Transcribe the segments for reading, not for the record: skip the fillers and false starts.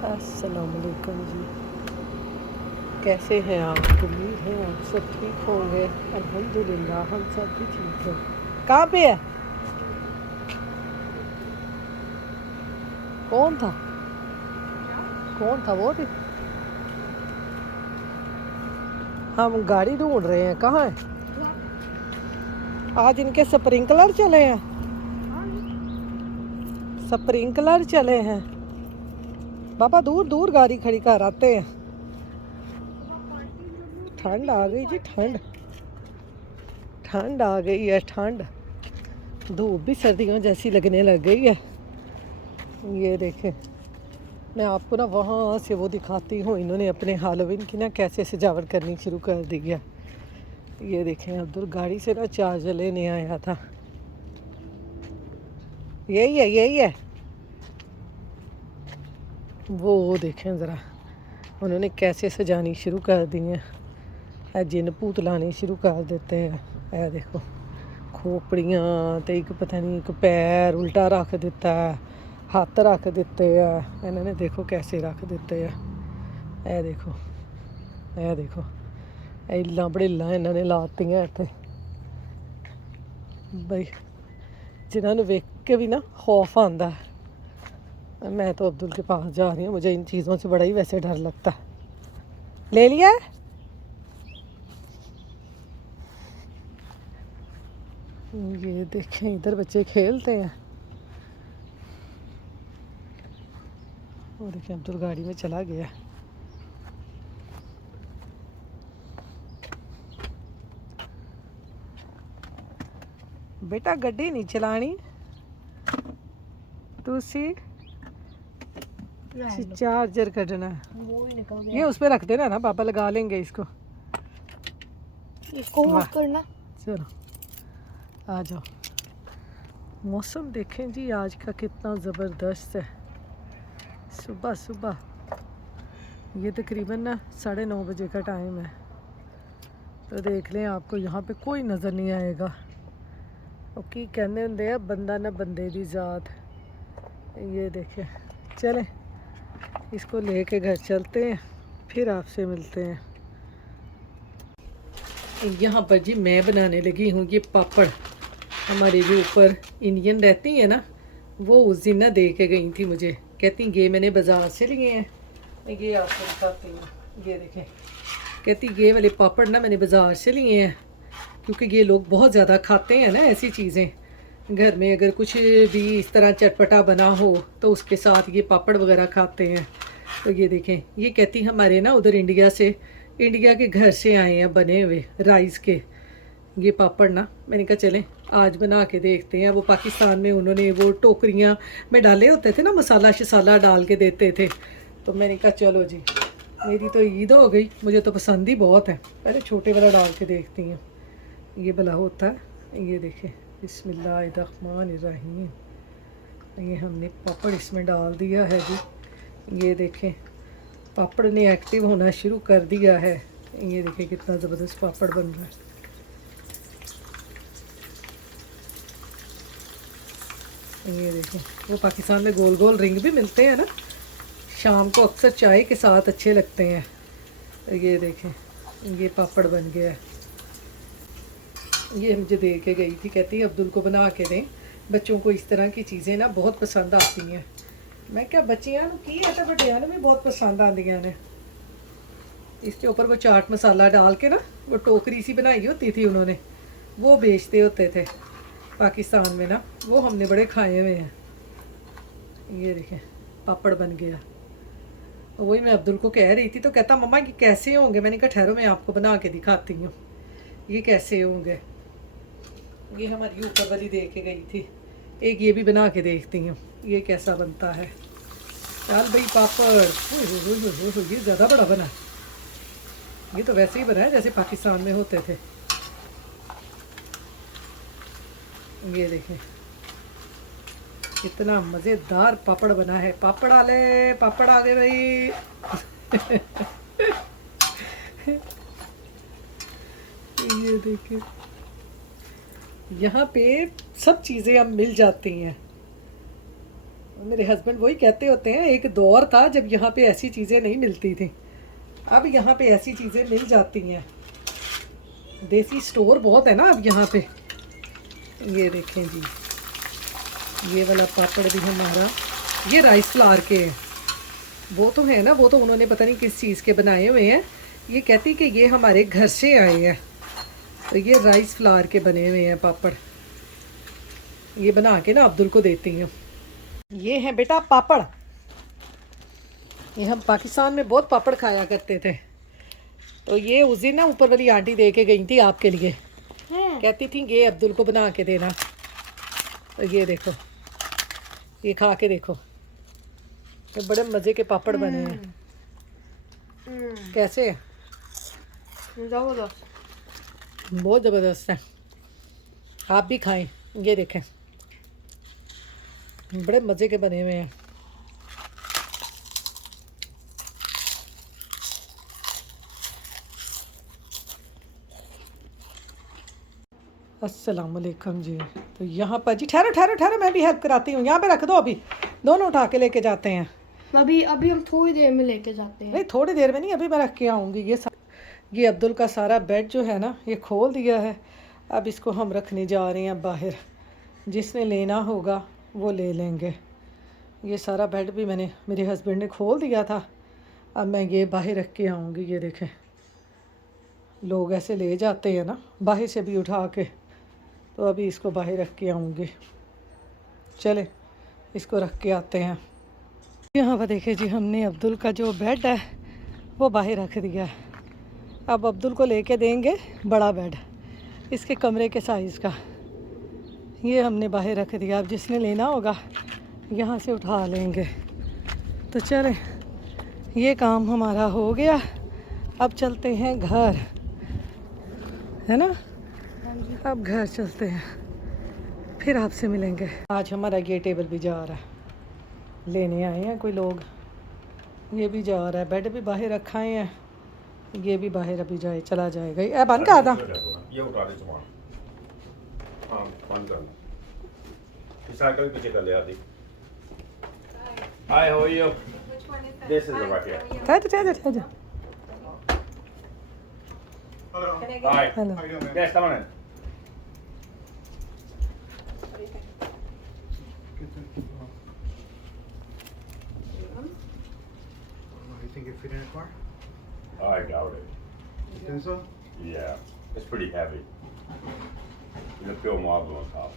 अस्सलाम वालेकुम जी। कैसे हैं आप? उम्मीद है आप सब ठीक होंगे। अल्हम्दुलिल्लाह हम सब भी ठीक हैं। कहाँ पे है? कौन था? कौन था वो भी? हम गाड़ी ढूंढ रहे हैं। कहाँ है? आज इनके स्प्रिंकलर चले हैं। स्प्रिंकलर चले हैं। पापा दूर दूर गाड़ी खड़ी कर आते हैं। ठंड आ गई जी, ठंड ठंड आ गई है। ठंड, धूप भी सर्दियों जैसी लगने लग गई है। ये देखें, मैं आपको ना वहाँ से वो दिखाती हूँ। इन्होंने अपने हैलोवीन की ना कैसे सजावट करनी शुरू कर दी है। ये देखें, अब्दुल गाड़ी से ना चार्जर लेने आया था। यही है, यही है वो देखें ज़रा, उन्होंने कैसे सजानी शुरू कर दी है। जिन भूत लाने शुरू कर देते हैं। ए देखो, खोपड़ियाँ तो एक पता नहीं, एक पैर उल्टा रख दिता है, हाथ रख दिते है इन्होंने। देखो कैसे रख दिते है। ए देखो, ए देखो, इल्ला बड़ेला इन्होंने लातियां इत्थे। बई जिन्होंने वेख के भी ना खौफ आंदा है। मैं तो अब्दुल के पास जा रही हूँ, मुझे इन चीज़ों से बड़ा ही वैसे डर लगता है। ले लिया है? ये देखें, इधर बच्चे खेलते हैं। और देखें, अब्दुल गाड़ी में चला गया। बेटा गड्डी नहीं चलानी तुसी, चार्जर कटना वो ही निकल ये गया। उस पर रख देना ना, पापा लगा लेंगे इसको। इसको वाह, ऑफ करना। चलो आ जाओ। मौसम देखें जी आज का कितना ज़बरदस्त है। सुबह सुबह ये तकरीबन ना 9:30 बजे का टाइम है। तो देख लें, आपको यहाँ पे कोई नज़र नहीं आएगा। और की कहने होंगे बंदा ना बंदे दी ज़ात। ये देखें, चलें इसको लेके घर चलते हैं, फिर आपसे मिलते हैं। यहाँ पर जी मैं बनाने लगी हूँ ये पापड़। हमारे जो ऊपर इंडियन रहती है ना, वो उस दिन ना दे के गई थी मुझे। कहती ये मैंने बाज़ार से लिए हैं। ये आपको दिखाती हूँ, ये देखें। कहती ये वाले पापड़ ना मैंने बाज़ार से लिए हैं, क्योंकि ये लोग बहुत ज़्यादा खाते हैं ना ऐसी चीज़ें। घर में अगर कुछ भी इस तरह चटपटा बना हो तो उसके साथ ये पापड़ वगैरह खाते हैं। तो ये देखें, ये कहती हमारे ना उधर इंडिया के घर से आए हैं बने हुए राइस के ये पापड़ ना। मैंने कहा चलें आज बना के देखते हैं। वो पाकिस्तान में उन्होंने वो टोकरियाँ में डाले होते थे ना, मसाला शसाला डाल के देते थे। तो मैंने कहा चलो जी, मेरी तो ईद हो गई, मुझे तो पसंद ही बहुत है। पहले छोटे वाला डाल के देखती हूँ ये भला होता है। ये देखें, बिस्मिल्लाहिर्रहमानिर्रहीम। ये हमने पापड़ इसमें डाल दिया है जी। ये देखें, पापड़ ने एक्टिव होना शुरू कर दिया है। ये देखें कितना ज़बरदस्त पापड़ बन रहा है। ये देखें, वो पाकिस्तान में गोल गोल रिंग भी मिलते हैं ना, शाम को अक्सर चाय के साथ अच्छे लगते हैं। ये देखें, ये पापड़ बन गया है। ये मुझे दे के गई थी, कहती है अब्दुल को बना के दें, बच्चों को इस तरह की चीज़ें ना बहुत पसंद आती हैं। मैं क्या बच्चियां की है तो बटियां भी बहुत पसंद आदियां ने। इसके ऊपर वो चाट मसाला डाल के ना, वो टोकरी सी बनाई होती थी उन्होंने, वो बेचते होते थे पाकिस्तान में ना, वो हमने बड़े खाए हुए हैं। ये देखें, पापड़ बन गया। वही मैं अब्दुल को कह रही थी, तो कहता मम्मा ये कैसे होंगे। मैंने कहा ठहरो मैं आपको बना के दिखाती हूँ ये कैसे होंगे। ये हमारी ऊपर वाली दे के गई थी। एक ये भी बना के देखती हूँ ये कैसा बनता है। चल भाई पापड़, ये ज़्यादा बड़ा बना। ये तो वैसे ही बना है जैसे पाकिस्तान में होते थे। ये देखें कितना मज़ेदार पापड़ बना है। पापड़ आ ले, पापड़ आ गए भाई। ये देखिए, यहाँ पे सब चीज़ें अब मिल जाती हैं। मेरे हस्बैंड वही कहते होते हैं, एक दौर था जब यहाँ पे ऐसी चीज़ें नहीं मिलती थी, अब यहाँ पे ऐसी चीज़ें मिल जाती हैं। देसी स्टोर बहुत है ना अब यहाँ पे। ये देखें जी, ये वाला पापड़ भी हमारा, ये राइस फ्लावर के हैं। वो तो है ना, वो तो उन्होंने पता नहीं किस चीज़ के बनाए हुए हैं। ये कहती कि ये हमारे घर से आए हैं, तो ये राइस फ्लावर के बने हुए हैं पापड़। ये बना के ना अब्दुल को देती हूँ। ये है बेटा पापड़, ये हम पाकिस्तान में बहुत पापड़ खाया करते थे। तो ये उस दिन ना ऊपर वाली आंटी दे के गई थी आपके लिए, कहती थी ये अब्दुल को बना के देना। तो ये देखो, ये खा के देखो, तो बड़े मज़े के पापड़ बने हैं। कैसे है? बहुत ज़बरदस्त है, आप भी खाएं। ये देखें, बड़े मज़े के बने हुए हैं। अस्सलाम वालेकुम जी। तो यहाँ पर जी, ठहरो ठहरो ठहरो, मैं भी हेल्प कराती हूँ। यहाँ पे रख दो, अभी दोनों उठा के लेके जाते हैं। अभी हम थोड़ी देर में लेके जाते हैं। नहीं थोड़ी देर में नहीं, अभी मैं रख के आऊँगी। ये अब्दुल का सारा बेड जो है ना, ये खोल दिया है। अब इसको हम रखने जा रहे हैं बाहर, जिसने लेना होगा वो ले लेंगे। ये सारा बेड भी मैंने, मेरे हस्बैंड ने खोल दिया था। अब मैं ये बाहर रख के आऊँगी। ये देखें, लोग ऐसे ले जाते हैं ना बाहर से भी उठा के, तो अभी इसको बाहर रख के आऊँगी। चले इसको रख के आते हैं। यहाँ पर देखिए जी, हमने अब्दुल का जो बेड है वो बाहर रख दिया है। अब अब्दुल को लेके देंगे बड़ा बेड, इसके कमरे के साइज़ का। ये हमने बाहर रख दिया। अब जिसने लेना होगा यहाँ से उठा लेंगे। तो चलें, ये काम हमारा हो गया। अब चलते हैं घर, है ना? अब घर चलते हैं, फिर आपसे मिलेंगे। आज हमारा ये टेबल भी जा रहा है, लेने आए हैं कोई लोग। ये भी जा रहा है, बेड भी बाहर रखाए हैं, ये भी बाहर अभी जाए, चला जाएगा। ये बंद कर दा, ये उठा दे सामान। हाँ बंद कर लो, साइकिल पीछे कर ले आती। Hi, how are you? This is the right here. ठहर। Hi. Hello. Yes, come on in. You think it fit in a car? Oh, I doubt it. You think so? Yeah, it's pretty heavy. You can feel marble on top.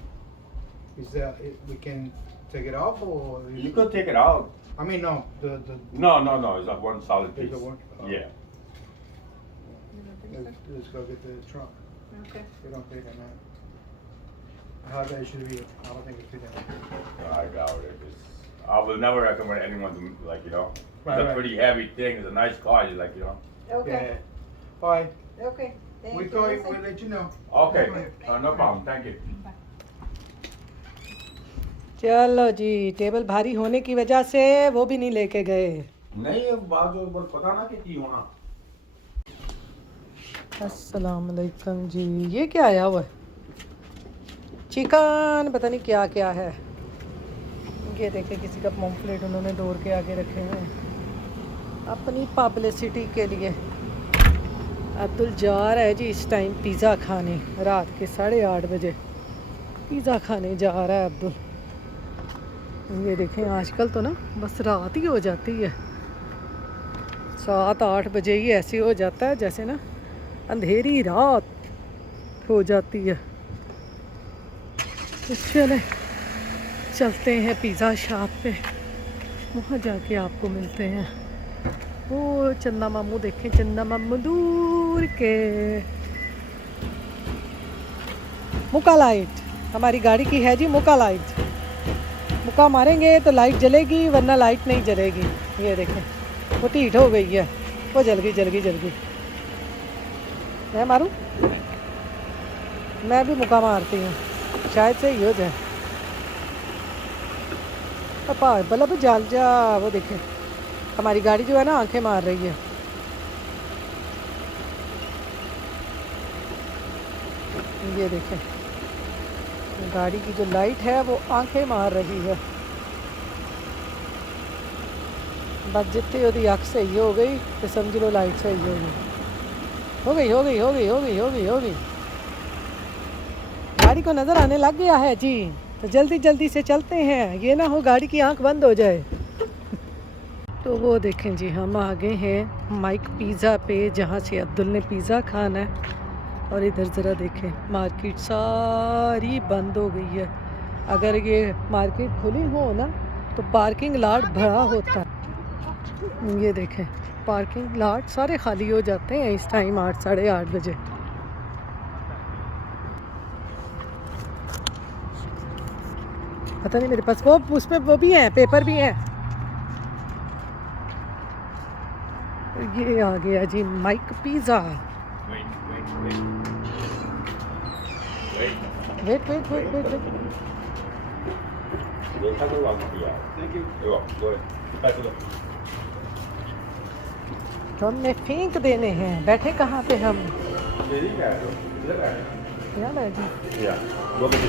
Is that we can take it off or? You could take it out. I mean, no. The No, it's like one solid Is piece. it one? Oh. Yeah. let's go get the trunk. Okay. We don't fit in that. How that should be? I don't think it fit in. I doubt it. I will never recommend anyone to, like, you know, it's Right, a right. pretty heavy thing. It's a nice car. You like, you know. Yeah. Bye. Okay. We call you. We'll let you know. Okay. No problem. Thank you. चलो जी, table भारी होने की वजह से वो भी नहीं लेके गए। नहीं, ये बात जो पता ना कि होना। अस्सलाम वालेकुम जी। ये क्या आया हुआ है? चिकन, पता नहीं क्या क्या है। ये देखे, किसी का पॉम्फ्लेट उन्होंने डोर के आगे रखे हैं अपनी पब्लिसिटी के लिए। अब्दुल जा रहा है जी इस टाइम पिज़्ज़ा खाने, रात के 8:30 बजे पिज़्ज़ा खाने जा रहा है अब्दुल। ये देखें, आजकल तो ना बस रात ही हो जाती है, 7-8 बजे ही ऐसे हो जाता है जैसे ना अंधेरी रात हो जाती है। तो चले चलते हैं पिज़्ज़ा शॉप पे, वहाँ जाके आपको मिलते हैं। वो चंदा मामू देखें, चंदा मामू दूर के। मुका लाइट हमारी गाड़ी की है जी, मुका लाइट। मुका मारेंगे तो लाइट जलेगी, वरना लाइट नहीं जलेगी। ये देखें, वो टीट हो गई है, वो जल गई। मैं मारूं? मैं भी मुका मारती हूँ, शायद से ही हो जाए। पापा बल्ब जल जा। वो देखें, हमारी गाड़ी जो है ना आंखें मार रही है। ये देखें, गाड़ी की जो लाइट है वो आंखें मार रही है। बस जितनी ओदी अख सही हो गई तो समझ लो लाइट सही हो गई। हो गई। गाड़ी को नज़र आने लग गया है जी, तो जल्दी जल्दी से चलते हैं, ये ना हो गाड़ी की आंख बंद हो जाए। तो वो देखें जी, हम आ गए हैं माइक पिज़्ज़ा पे, जहाँ से अब्दुल ने पिज़्ज़ा खाना है। और इधर ज़रा देखें, मार्केट सारी बंद हो गई है। अगर ये मार्केट खुली हो ना तो पार्किंग लॉट भरा होता। ये देखें, पार्किंग लॉट सारे खाली हो जाते हैं इस टाइम 8 साढ़े 8 बजे। पता नहीं मेरे पास वो उसमें वो भी हैं, पेपर भी हैं। ये आ गया जी माइक पिज़्ज़ा। वेट। देखा करो आपको यार। Thank you. पैसे दो। तो हमें फेंक देने हैं, बैठे कहाँ पे हम? यही क्या है? इधर है। याद है जी। या 2 बजे।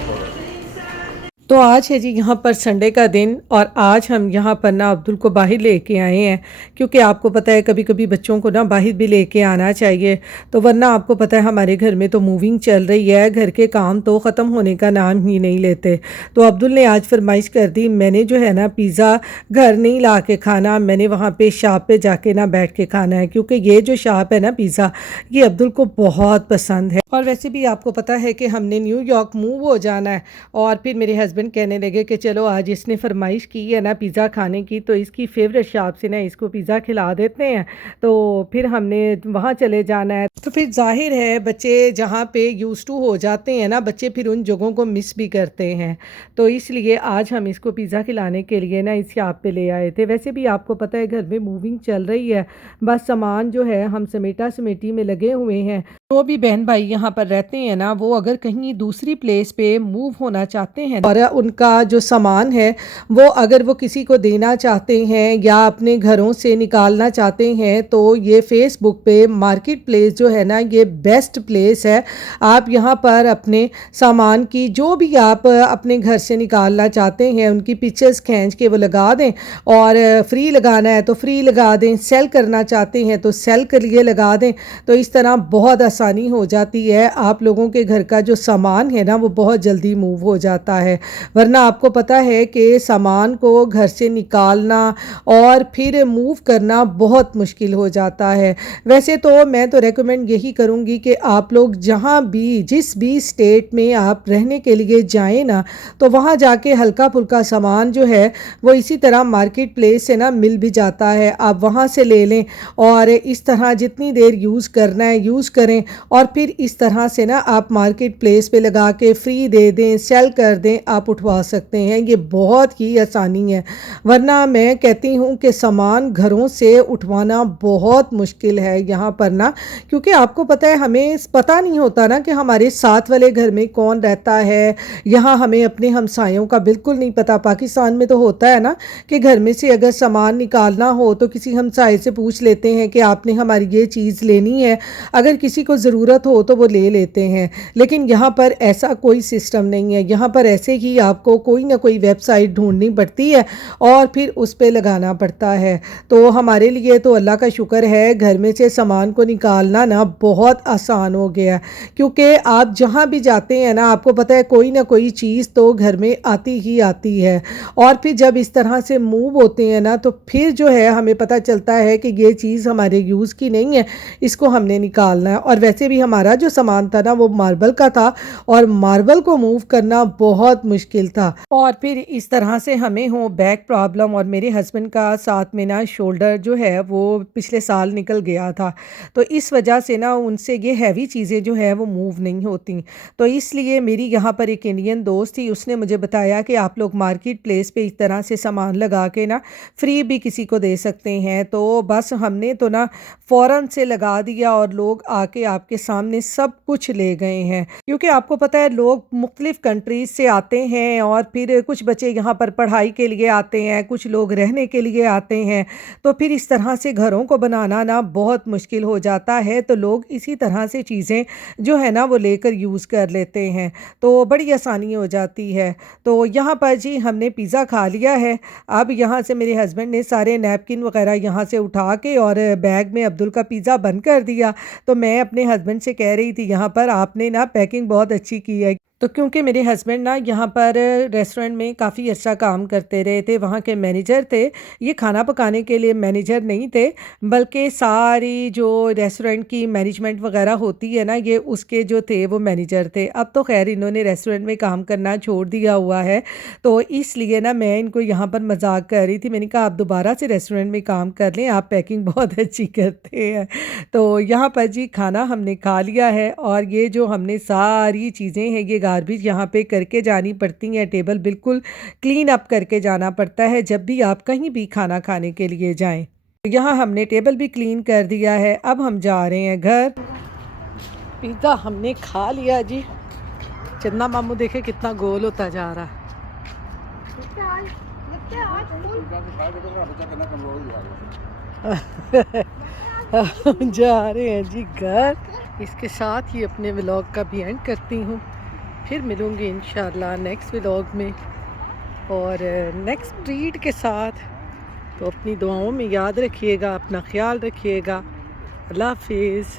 तो आज है जी यहाँ पर संडे का दिन, और आज हम यहाँ पर ना अब्दुल को बाहर लेके आए हैं, क्योंकि आपको पता है कभी कभी बच्चों को ना बाहर भी लेके आना चाहिए। तो वरना आपको पता है हमारे घर में तो मूविंग चल रही है, घर के काम तो ख़त्म होने का नाम ही नहीं लेते। तो अब्दुल ने आज फरमाइश कर दी, मैंने जो है ना पिज़्ज़ा घर नहीं ला के खाना, मैंने वहाँ पर शॉप पर जाके ना बैठ के खाना है, क्योंकि ये जो शॉप है ना पिज़्ज़ा, ये अब्दुल को बहुत पसंद है। और वैसे भी आपको पता है कि हमने न्यूयॉर्क मूव हो जाना है, और फिर मेरे हस्बैंड कहने लगे कि चलो आज इसने फरमाइश की है ना पिज़्ज़ा खाने की, तो इसकी फेवरेट शॉप से ना इसको पिज़्ज़ा खिला देते हैं। तो फिर हमने वहाँ चले जाना है। तो फिर जाहिर है बच्चे जहाँ पे यूज़ टू हो जाते हैं ना, बच्चे फिर उन जगहों को मिस भी करते हैं। तो इसलिए आज हम इसको पिज़्ज़ा खिलाने के लिए ना इस शॉप पे ले आए थे। वैसे भी आपको पता है घर में मूविंग चल रही है, बस सामान जो है हम समेटा समेटी में लगे हुए हैं। जो भी बहन भाई यहाँ पर रहते हैं ना, वो अगर कहीं दूसरी प्लेस पे मूव होना चाहते हैं और उनका जो सामान है वो अगर वो किसी को देना चाहते हैं या अपने घरों से निकालना चाहते हैं, तो ये फेसबुक पे मार्केट प्लेस जो है ना, ये बेस्ट प्लेस है। आप यहाँ पर अपने सामान की जो भी आप अपने घर से निकालना चाहते हैं उनकी पिक्चर्स खींच के वो लगा दें, और फ्री लगाना है तो फ्री लगा दें, सेल करना चाहते हैं तो सेल के लिए लगा दें। तो इस तरह बहुत आसानी हो जाती है, आप लोगों के घर का जो सामान है ना वो बहुत जल्दी मूव हो जाता है। वरना आपको पता है कि सामान को घर से निकालना और फिर मूव करना बहुत मुश्किल हो जाता है। वैसे तो मैं तो रेकमेंड यही करूँगी कि आप लोग जहाँ भी जिस भी स्टेट में आप रहने के लिए जाएं ना, तो वहाँ जाके हल्का फुल्का सामान जो है वो इसी तरह मार्केट प्लेस से ना मिल भी जाता है, आप वहाँ से ले लें और इस तरह जितनी देर यूज़ करना है यूज़ करें, और फिर इस तरह से ना आप मार्केट प्लेस पे लगा के फ्री दे दें, सेल कर दें, आप उठवा सकते हैं। ये बहुत ही आसानी है, वरना मैं कहती हूँ कि सामान घरों से उठवाना बहुत मुश्किल है यहाँ पर ना, क्योंकि आपको पता है हमें पता नहीं होता ना कि हमारे साथ वाले घर में कौन रहता है। यहाँ हमें अपने हमसायों का बिल्कुल नहीं पता। पाकिस्तान में तो होता है ना कि घर में से अगर सामान निकालना हो तो किसी हमसाये से पूछ लेते हैं कि आपने हमारी ये चीज़ लेनी है, अगर किसी को ज़रूरत हो तो वो ले लेते हैं। लेकिन यहाँ पर ऐसा कोई सिस्टम नहीं है, यहाँ पर ऐसे ही आपको कोई ना कोई वेबसाइट ढूंढनी पड़ती है और फिर उस पर लगाना पड़ता है। तो हमारे लिए तो अल्लाह का शुक्र है घर में से सामान को निकालना ना बहुत आसान हो गया, क्योंकि आप जहाँ भी जाते हैं ना आपको पता है कोई ना कोई चीज़ तो घर में आती ही आती है। और फिर जब इस तरह से मूव होते हैं ना तो फिर जो है हमें पता चलता है कि ये चीज़ हमारे यूज़ की नहीं है, इसको हमने निकालना है। और वैसे भी हमारा जो सामान था ना वो मार्बल का था, और मार्बल को मूव करना बहुत मुश्किल था। और फिर इस तरह से हमें हो बैक प्रॉब्लम, और मेरे हस्बैंड का साथ में ना शोल्डर जो है वो पिछले साल निकल गया था, तो इस वजह से ना उनसे ये हैवी चीज़ें जो है वो मूव नहीं होती। तो इसलिए मेरी यहाँ पर एक इंडियन दोस्त थी, उसने मुझे बताया कि आप लोग मार्केट प्लेस पे इस तरह से सामान लगा के ना फ्री भी किसी को दे सकते हैं। तो बस हमने तो ना फ़ौरन से लगा दिया और लोग आके आपके सामने सब सब कुछ ले गए हैं, क्योंकि आपको पता है लोग मुख्तलिफ़ कंट्रीज़ से आते हैं और फिर कुछ बच्चे यहाँ पर पढ़ाई के लिए आते हैं, कुछ लोग रहने के लिए आते हैं, तो फिर इस तरह से घरों को बनाना ना बहुत मुश्किल हो जाता है। तो लोग इसी तरह से चीज़ें जो है ना वो लेकर यूज़ कर लेते हैं, तो बड़ी आसानी हो जाती है। तो यहाँ पर जी हमने पिज़्ज़ा खा लिया है। अब यहाँ से मेरे हस्बैंड ने सारे नैपकिन वगैरह यहाँ से उठा के और बैग में अब्दुल का पिज़्ज़ा बंद कर दिया। तो मैं अपने हस्बैंड से कह रही थी यहाँ पर आपने ना पैकिंग बहुत अच्छी की है, तो क्योंकि मेरे हस्बैंड ना यहाँ पर रेस्टोरेंट में काफ़ी अच्छा काम करते रहे थे, वहाँ के मैनेजर थे। ये खाना पकाने के लिए मैनेजर नहीं थे, बल्कि सारी जो रेस्टोरेंट की मैनेजमेंट वगैरह होती है ना, ये उसके जो थे वो मैनेजर थे। अब तो खैर इन्होंने रेस्टोरेंट में काम करना छोड़ दिया हुआ है, तो इसलिए ना मैं इनको यहाँ पर मजाक कर रही थी। मैंने कहा आप दोबारा से रेस्टोरेंट में काम कर लें, आप पैकिंग बहुत अच्छी करते हैं। तो यहाँ पर जी खाना हमने खा लिया है, और ये जो हमने सारी चीज़ें हैं ये गार्बेज यहाँ पे करके जानी पड़ती हैं। टेबल बिल्कुल क्लीन अप करके जाना पड़ता है जब भी आप कहीं भी खाना खाने के लिए जाएं। यहाँ हमने टेबल भी क्लीन कर दिया है। अब हम जा रहे हैं घर। पिज़्ज़ा हमने खा लिया जी। चन्ना मामू देखे कितना गोल होता जा रहा है। हम जा रहे हैं जी घर। इसके साथ ही अपने व्लॉग का भी एंड करती हूँ। फिर मिलूँगी इंशाल्लाह नेक्स्ट व्लॉग में और नेक्स्ट ट्रीट के साथ। तो अपनी दुआओं में याद रखिएगा, अपना ख्याल रखिएगा। अल्लाह हाफिज़।